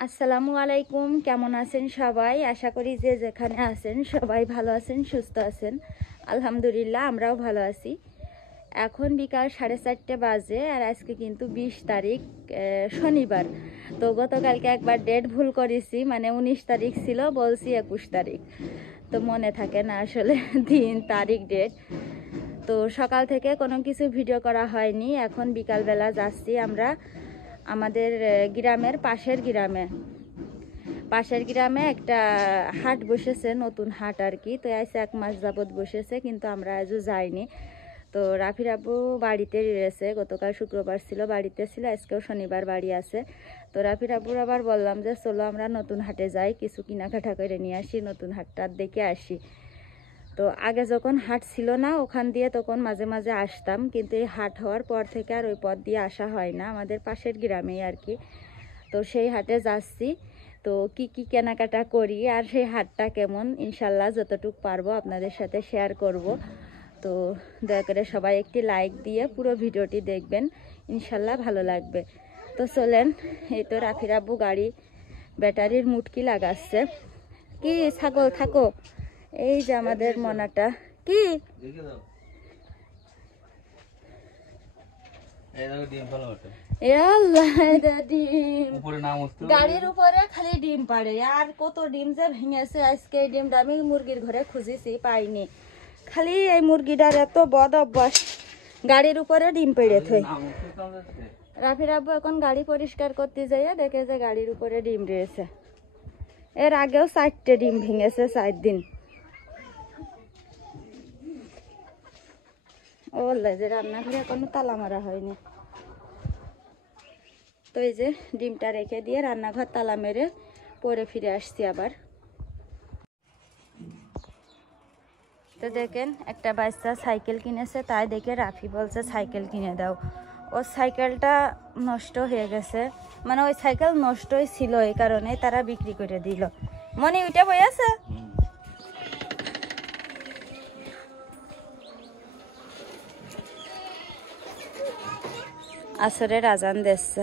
আসসালামু আলাইকুম, কেমন আছেন সবাই? আশা করি যে যেখানে আছেন সবাই ভালো আছেন, সুস্থ আছেন। আলহামদুলিল্লাহ, আমরাও ভালো আছি। এখন বিকাল 4:30 বাজে, আর আজকে কিন্তু 20 তারিখ, শনিবার। তো গতকালকে একবার ডেট ভুল করেছি, মানে 19 তারিখ ছিল, বলছি 21 তারিখ। তো মনে থাকে না আসলে দিন তারিখ ডেট। তো সকাল থেকে কোনো কিছু ভিডিও করা হয়নি। এখন বিকালবেলা যাচ্ছি আমরা আমাদের গ্রামের পাশের গ্রামে একটা হাট বসেছে, নতুন হাট আর কি। তো আজ 1 মাস যাবত বসেছে, কিন্তু আমরা আজও যাইনি। তো রাফির আব্বু বাড়িতে রয়েছে, গতকাল শুক্রবার ছিল, বাড়িতে ছিল, আজকেও শনিবার বাড়ি আছে। তো রাফির আব্বুর আবার বললাম যে চলো আমরা নতুন হাটে যাই, কিছু কেনাকাটা করে নিয়ে আসি, নতুন হাটটা দেখে আসি। তো আগে যখন হাট ছিল না ওখান দিয়ে তখন মাঝে মাঝে আসতাম, কিন্তু এই হাট হওয়ার পর থেকে আর ওই পথ দিয়ে আসা হয় না, আমাদের পাশের গ্রামেই আর কি। তো সেই হাটে যাচ্ছি। তো কি কি কেনাকাটা করি আর সেই হাটটা কেমন, ইনশাল্লাহ যতটুকু পারবো আপনাদের সাথে শেয়ার করব। তো দয়া করে সবাই একটি লাইক দিয়ে পুরো ভিডিওটি দেখবেন, ইনশাল্লাহ ভালো লাগবে। তো চলেন, এই তো রাফির আব্বু গাড়ি ব্যাটারির মুটকি লাগাচ্ছে। কি ছাগল থাকো, এই যে আমাদের মনাটা কি গাড়ির উপরে খালি ডিম পাড়ে, আর কত ডিম যে ভেঙেছে আজকে। এই ডিমটা আমি মুরগির ঘরে খুঁজেছি, পাইনি। খালি এই মুরগিটার এত বদ অভ্যাস, গাড়ির উপরে ডিম পেড়ে থই। রাফির আব্বু এখন গাড়ি পরিষ্কার করতে যাইয়া দেখে যে গাড়ির উপরে ডিম রয়েছে। এর আগেও 4টে ডিম ভেঙেছে 4 দিন। ও যে রান্নাঘরে কোনো তালা মারা হয়নি। তো এই যে ডিমটা রেখে দিয়ে রান্নাঘর তালা মেরে পরে ফিরে আসছি আবার। তো দেখেন একটা বাচ্চা সাইকেল কিনেছে, তাই দেখে রাফি বলছে সাইকেল কিনে দাও। ওর সাইকেলটা নষ্ট হয়ে গেছে, মানে ওই সাইকেল নষ্টই ছিল, এই কারণে তারা বিক্রি করে দিল। মনে ওইটা বই আছে। আসরের আজান দিচ্ছে।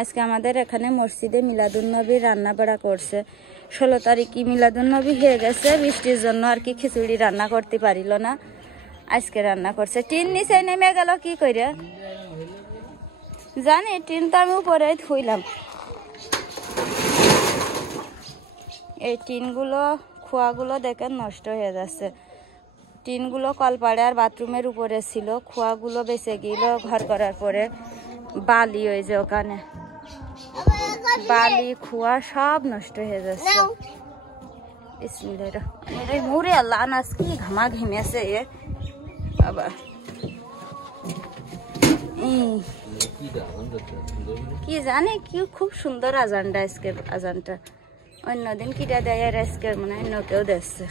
আজকে আমাদের এখানে মসজিদে মিলাদুন্নবীর রান্না বাড়া করছে। 16 তারিখই মিলাদুন্নবী হয়ে গেছে, বৃষ্টির জন্য আর কি খিচুড়ি রান্না করতে পারিল না, আজকে রান্না করছে। টিন নিচে নেমে গেল কি করে জানি, টিন তো আমি উপরে থইলাম। এই টিনগুলো খোয়াগুলো দেখেন নষ্ট হয়ে যাচ্ছে। টিনগুলো কলপাড়ে আর বাথরুমের উপরে ছিল, খোয়াগুলো বেঁচে গেল ঘর করার পরে। বালি ওই যে ওখানে বালি খোয়া সব নষ্ট হয়ে যাচ্ছে। মুরে আল্লাহ আনাজ কি ঘামা ঘেমেছে এ আবার। কি জানে কি খুব সুন্দর আজানটা, আজকের আজানটা। অন্যদিন কিটা দেয়, আর আজকের মনে হয় অন্য কেউ দেখছে।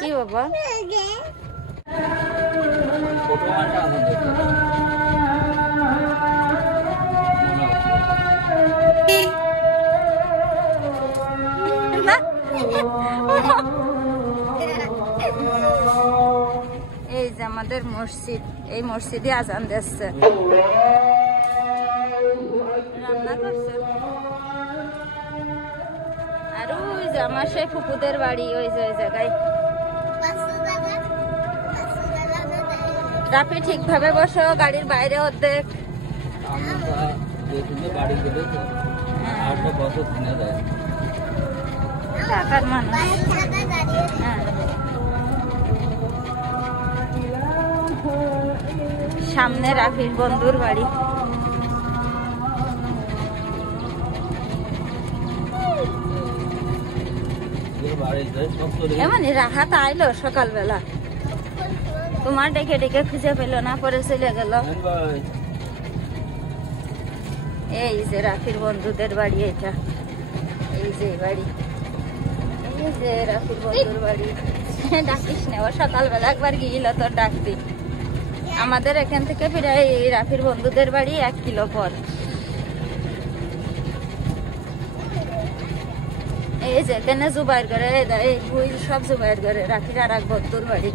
কি বাবা এই যে আমাদের মসজিদ, এই মসজিদে আজান দিচ্ছে। রান্না করছে। আর ওই যে আমার সেই ফুপুদের বাড়ি, ওই যে ওই জায়গায়। রাফি ঠিকভাবে বসো, গাড়ির বাইরে অর্ধেক। টাকার মানুষ। সামনে রাফির বন্ধুর বাড়ি। এমনই রাহাত আইলো সকালবেলা, তোমার ডেকে ডেকে খুঁজে পেল না, পরে চলে গেল। এই যে রাফির বন্ধুদের বাড়ি, এটা এই যে বাড়ি, এই যে রাফির বন্ধুর বাড়ি। ডাকিস না, ও সকালবেলা একবার গিয়েছিল তোর ডাকতি। আমাদের এখান থেকে প্রায় রাফির বন্ধুদের বাড়ি 1 কিলো পর। এই যে এখানে জুবাইর ঘরে এই বই সব জুবাইর ঘরে, রাফির আর এক বন্ধুর বাড়ি।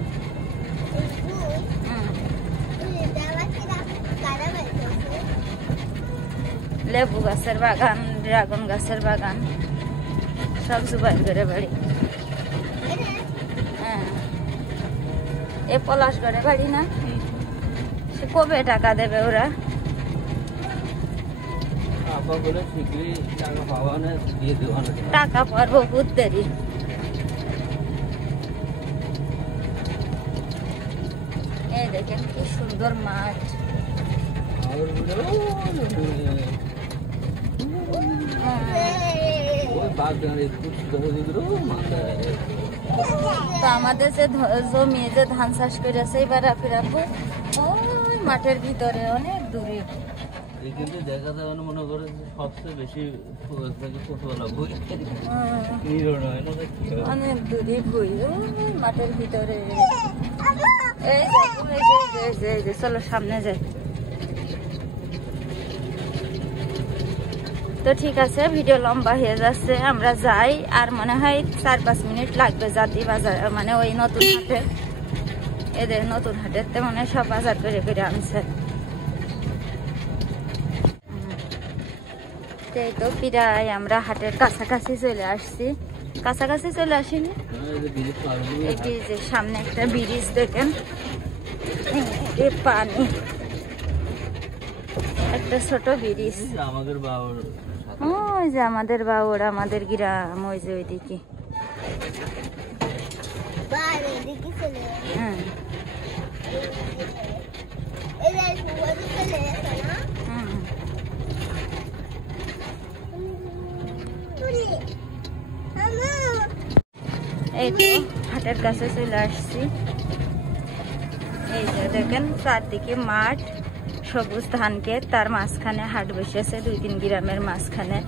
লেবু গাছের বাগান, ড্রাগন গাছের বাগান, সব জুবাইর ঘরে বাড়ি। হ্যাঁ, এ পলাশ ঘরে বাড়ি না? সে কবে টাকা দেবে ওরা? টাকা পাওয়ার বহুত দেরি। এই দেখেন কি সুন্দর মাঠ। তো আমাদের যে জমি যে ধান চাষ করেছে এবার রাফিরাবু ওই মাঠের ভিতরে অনেক দূরে। কিন্তু দেখা যায় মনে করে সবচেয়ে বেশি অনেক দূরে বই ওই মাঠের ভিতরে। এই যে চলো সামনে যাই। তো ঠিক আছে, ভিডিও লম্বা হয়ে যাচ্ছে, আমরা যাই। আর মনে হয় 4-5 মিনিট লাগবে জাতি বাজার, মানে ওই নতুন হাটে, এদের নতুন হাটের মানে সব বাজার করে করে আনছে। এই তো প্রায় আমরা হাটের কাছাকাছি চলে আসছি। কাছাকাছি চলে আসিনি, এই যে সামনে একটা ব্রিজ দেখেন, পানি, একটা ছোট ব্রিজ। আমাদের বাবুর, ওই যে আমাদের বাবুর, আমাদের গ্রাম ওই যে ওইদিকে। হ্যাঁ, এই তো হাটের কাছে চলে আসছি। এই যে দেখেন চারদিকে মাঠ, সবুজ ধান ক্ষেত, তার মাঝখানে হাট বসেছে 2-3 গ্রামের মাঝখানে।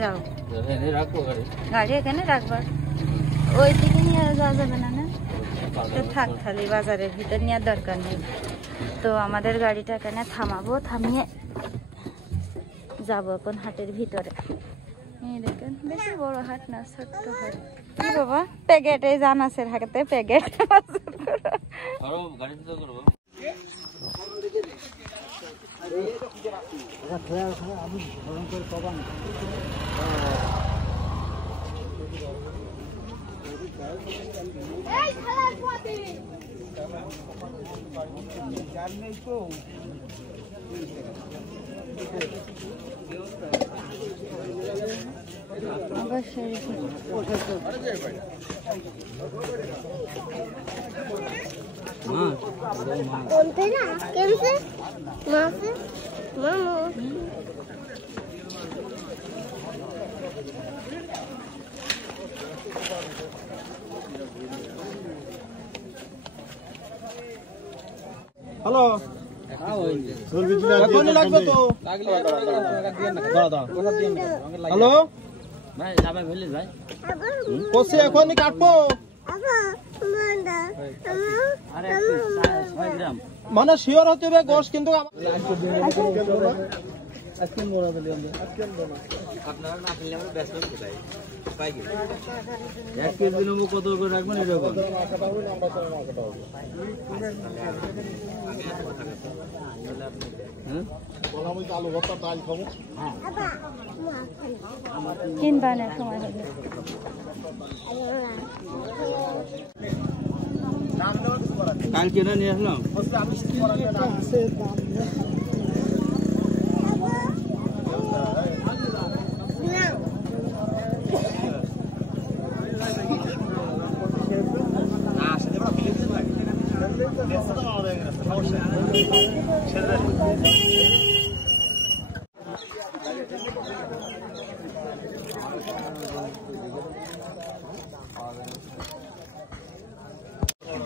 যাও গাড়ি এখানে রাখবার, ওই দিকে নিয়ে যাওয়া যাবে না? থাক, খালি বাজারের ভিতর নেওয়ার দরকার নেই। তো আমাদের গাড়িটা এখানে থামাবো, থামিয়ে যাবো এখন হাটের ভিতরে। এই দেখেন বেশি বড় হাট না, ছোট্ট হাট। কি বাবা প্যাকেট, এই জানাসের হাতে প্যাকেট। অবশ্যই হ্যালো, এখনই লাগবে তো? হ্যালো কষে এখনই কাটবো, মানে শিওর হতে হবে গোশ, কিন্তু কত করে রাখবেন এরকম? আলু ভর্তা ডাল খাবো, কিনবানের সময় হবে। কাল কেনা নিয়ে আসলাম।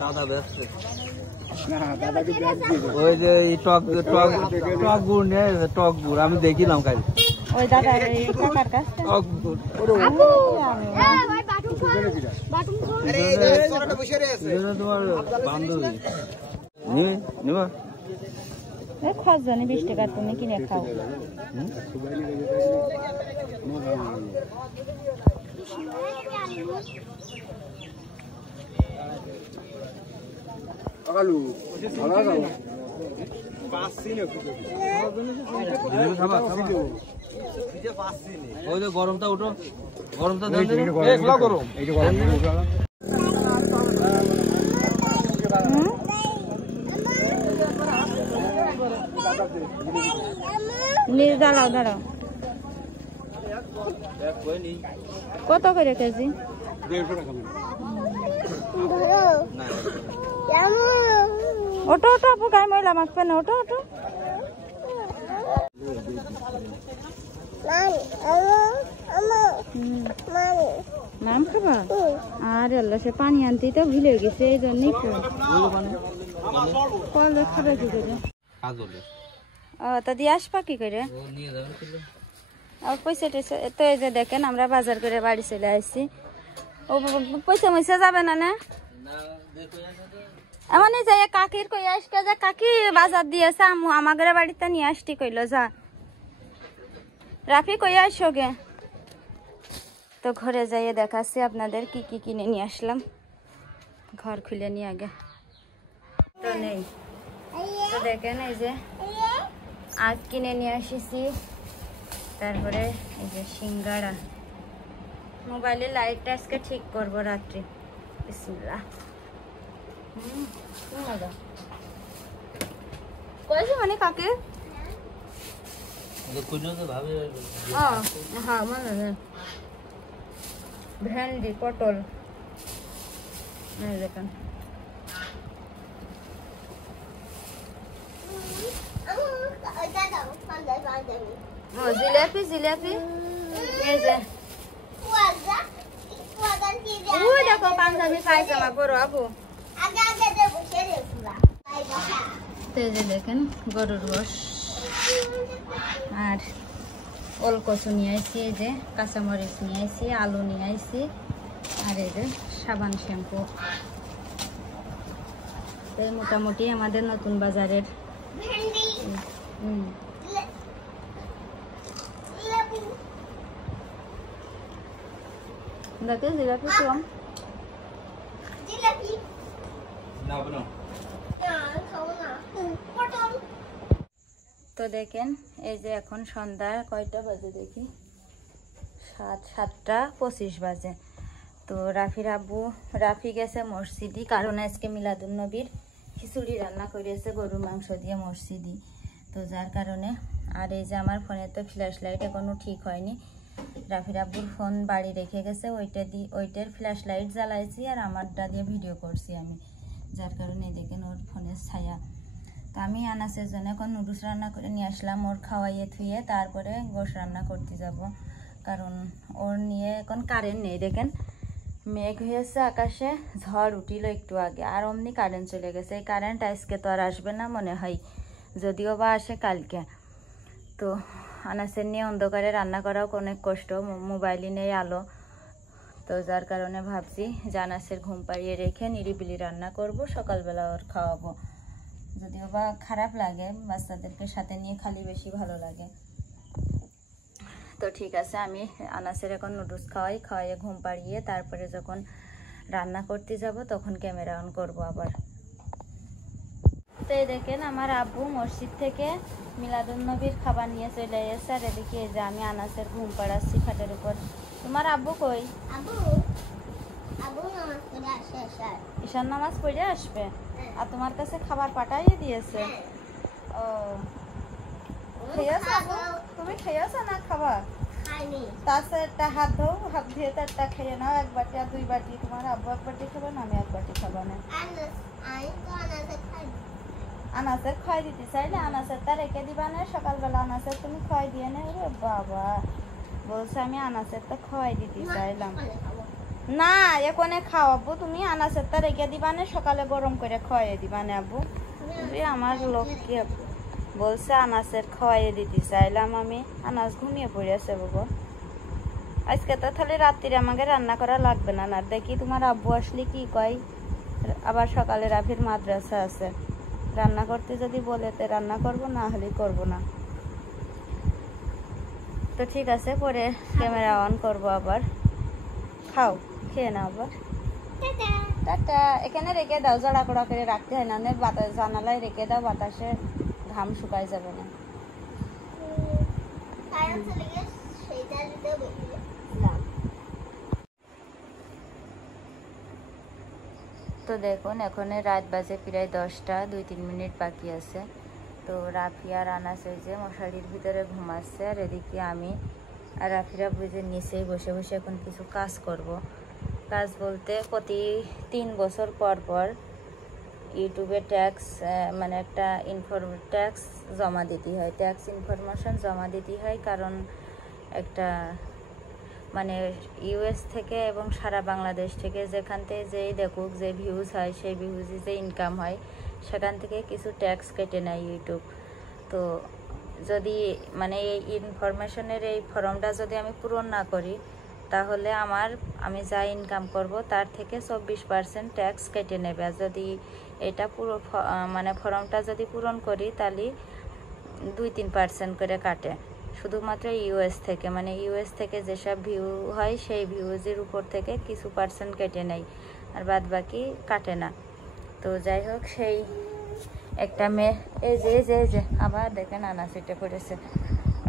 দাদা ব্যস্ত, ওই যে টক টক টক গুড় নিয়ে, টক গুড় আমি দেখিলাম কাল। ওই দাদা এই কাকার কাছে টক গুড় তোমার বান্ধবী নিবে নিবা খরচনি 20 টাকা তুমি কিনে খাও ওই যে গরমটা উঠো গরমটা গরম দাঁড়াও দাঁড়াও কত করে কেজি 150 টাকা ওটো ওটো আপু গায়ে ময়লা মাখবে না ওটো ওটো মাম খাবা আর আল্লাহ সে পানি আনতেই তো ভুলে গেছে এই জন্যই তো কলে খাবে কি করে তা দিয়ে আসবা কি করে পয়সা টয়সা তো এই যে দেখেন আমরা বাজার করে বাড়ি চলে আসছি ও পয়সা ময়সা যাবে না না এমন যে কাকির কই আসকে যে কাকি বাজার দিয়েছে আমু আমাদের বাড়িতে নিয়ে আসতি কইল যা রাফি কই আসো গে তো ঘরে যাইয়ে দেখাচ্ছি আপনাদের কি কি কিনে নিয়ে আসলাম ঘর খুলে নিয়ে আগে তো নেই তো দেখেন এই যে আজ কিনে নিয়ে আসিছি তারপরে এই যে সিঙ্গাড়া মোবাইলে লাইটটা আজকে ঠিক করবো রাত্রি বিসমিল্লাহ কয়েছে মানে কাকে হ্যাঁ মানে ভেন্ডি পটল দেখেন জিলাপি জিলাপি এই যে দেখো পাঞ্জাবি পায়জামা পরো আপু দেখেন গরুর রস আর ওল কচু নিয়ে আসছি এই যে কাঁচামরিচ নিয়ে আসছি আলু নিয়ে আসছি আর এই যে সাবান শ্যাম্পু এই মোটামুটি আমাদের নতুন বাজারের দেখে জিলাপি কম তো দেখেন এই যে এখন সন্ধ্যা কয়টা বাজে দেখি 7:25 বাজে তো রাফির আব্বু রাফি গেছে মসজিদি কারণ আজকে মিলাদুন নবীর খিচুড়ি রান্না করেছে গরুর মাংস দিয়ে মসজিদি তো যার কারণে আর এই যে আমার ফোনে তো ফ্ল্যাশ লাইট এখনো ঠিক হয়নি রাফির আব্বুর ফোন বাড়ি রেখে গেছে ওইটার ফ্ল্যাশ লাইট জ্বালাইছি আর আমারটা দিয়ে ভিডিও করছি আমি যার কারণে দেখেন ওর ফোনের ছায়া তো আমি আনাসের জন্য এখন নুডলস রান্না করে নিয়ে আসলাম ওর খাওয়াইয়ে থুয়ে তারপরে গোশ রান্না করতে যাব কারণ ওর নিয়ে এখন কারেন্ট নেই দেখেন মেঘ হয়েছে আকাশে ঝড় উঠিল একটু আগে আর অমনি কারেন্ট চলে গেছে এই কারেন্ট আজকে তো আর আসবে না মনে হয় যদিও বা আসে কালকে তো আনাসের নিয়ে অন্ধকারে রান্না করাও অনেক কষ্ট মোবাইলে নেই আলো তো যার কারণে ভাবছি যে আনাসের ঘুম পাড়িয়ে রেখে নিরিবিলি রান্না করব সকালবেলা ওর খাওয়াবো যদিও বা খারাপ লাগে বাচ্চাদেরকে সাথে নিয়ে খালি বেশি ভালো লাগে তো ঠিক আছে আমি আনাসের এখন নুডলস খাওয়াইয়ে ঘুম পাড়িয়ে তারপরে যখন রান্না করতে যাব তখন ক্যামেরা অন করব আবার তো এই দেখেন আমার আব্বু মসজিদ থেকে মিলাদুন নবীর খাবার নিয়ে চলে এসেছে আর এদিকে এই যে আমি আনাসের ঘুম পাড়াচ্ছি খাটের উপর তোমার আব্বু কই ঈশান নামাজ পড়ে আসবে আর তোমার কাছে খাবার পাঠাইয়ে দিয়েছে ও খেয়েছো তুমি খেয়েছো না খাবার তাছে একটা হাত ধো হাত ধুয়ে তারটা খেয়ে নাও এক বাটি আর 2 বাটি তোমার আব্বু এক বাটি খাবে না আমি এক বাটি খাবো না আনাসের খাই দিতে চাইলে আনাসের তা রেখে দিবা না সকালবেলা আনাসের তুমি খাই দিয়ে নে রে বাবা বলছে আমি আনাসের তো খাই দিতে চাইলাম না এখানে খাওয়াবো তুমি আনাসের তা রেখে দিবা না সকালে গরম করে খাইয়ে দিবা না আব্বু আমার লোক কি বলছে আনাসের খাইয়ে দিতে চাইলাম আমি আনাস ঘুমিয়ে পড়েছে বাবা আজকে তো তাহলে রাত্রিরে আমাকে রান্না করা লাগবে না। না দেখি তোমার আব্বু আসলে কি কয়। আবার সকালে রাফির মাদ্রাসা আছে, রান্না করতে যদি বলে তো রান্না করব, না হলে করব না। তো ঠিক আছে, পরে ক্যামেরা অন করব আবার। খাও, খেয়ে নাও আবার। টাটা। এখানে রেখে দাও, জড়া কড়া করে রাখতে হয় না, বাতাস জানালায় রেখে দাও, বাতাসে ঘাম শুকাই যাবে না। তো দেখুন এখন রাত বাজে প্রায় 10টা, 2-3 মিনিট বাকি আছে। তো রাফি আর আনাস ওই যে মশারির ভিতরে ঘুমাচ্ছে, আর এদিকে আমি আর রাফিরা বুঝে নিচেই বসে বসে এখন কিছু কাজ করব। কাজ বলতে প্রতি 3 বছর পর পর ইউটিউবে ট্যাক্স মানে একটা ট্যাক্স জমা দিতে হয়, ট্যাক্স ইনফরমেশন জমা দিতে হয়। কারণ একটা মানে ইউএস থেকে এবং সারা বাংলাদেশ থেকে যেখান থেকে যেই দেখুক, যে ভিউজ হয়, সেই ভিউজে যে ইনকাম হয়, সেখান থেকে কিছু ট্যাক্স কেটে নেয় ইউটিউব। তো যদি মানে এই ইনফরমেশনের এই ফর্মটা যদি আমি পূরণ না করি, তাহলে আমি যা ইনকাম করব তার থেকে 24% ট্যাক্স কেটে নেবে। আর যদি এটা পুরো মানে ফর্মটা যদি পূরণ করি, তাহলে 2-3% করে কাটে, শুধুমাত্র ইউএস থেকে। মানে ইউএস থেকে যেসব ভিউ হয় সেই ভিউজের উপর থেকে কিছু পার্সেন্ট কেটে নেয়, আর বাদ বাকি কাটে না। তো যাই হোক, সেই একটা মেয়ে এই যে আবার দেখেন আনা সেটে পড়েছে,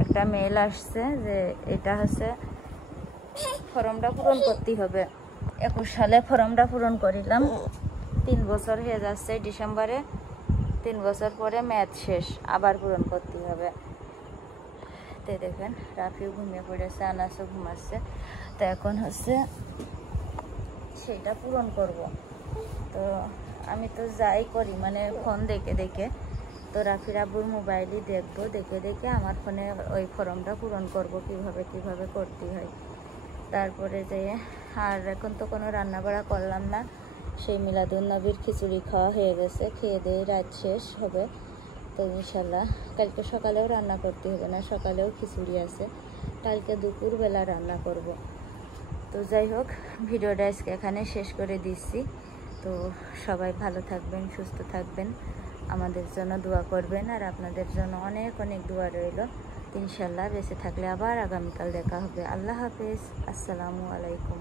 একটা মেল আসছে যে এটা হচ্ছে ফর্মটা পূরণ করতে হবে। 21 সালে ফর্মটা পূরণ করিলাম, 3 বছর হয়ে যাচ্ছে ডিসেম্বরে, 3 বছর পরে ম্যাথ শেষ, আবার পূরণ করতে হবে। তো দেখেন রাফিও ঘুমিয়ে পড়েছে, আনাসও ঘুমাচ্ছে। তো এখন হচ্ছে সেটা পূরণ করব। তো আমি তো যাই করি মানে ফোন দেখে দেখে, তো রাফির আব্বুর মোবাইলই দেখবো, দেখে দেখে আমার ফোনে ওই ফর্মটা পূরণ করব কিভাবে করতে হয়। তারপরে যে আর এখন তো কোনো রান্না বাড়া করলাম না, সেই মিলাদুন্নবীর খিচুড়ি খাওয়া হয়ে গেছে, খেয়ে দিয়ে রাত শেষ হবে। তো ইনশাল্লাহ কালকে সকালেও রান্না করতে হবে না, সকালেও খিচুড়ি আছে, কালকে দুপুরবেলা রান্না করব। তো যাই হোক, ভিডিওটা আজকে এখানে শেষ করে দিচ্ছি। তো সবাই ভালো থাকবেন, সুস্থ থাকবেন, আমাদের জন্য দোয়া করবেন, আর আপনাদের জন্য অনেক অনেক দোয়া রইল। ইনশাল্লাহ বেঁচে থাকলে আবার আগামীকাল দেখা হবে। আল্লাহ হাফেজ, আসসালামু আলাইকুম।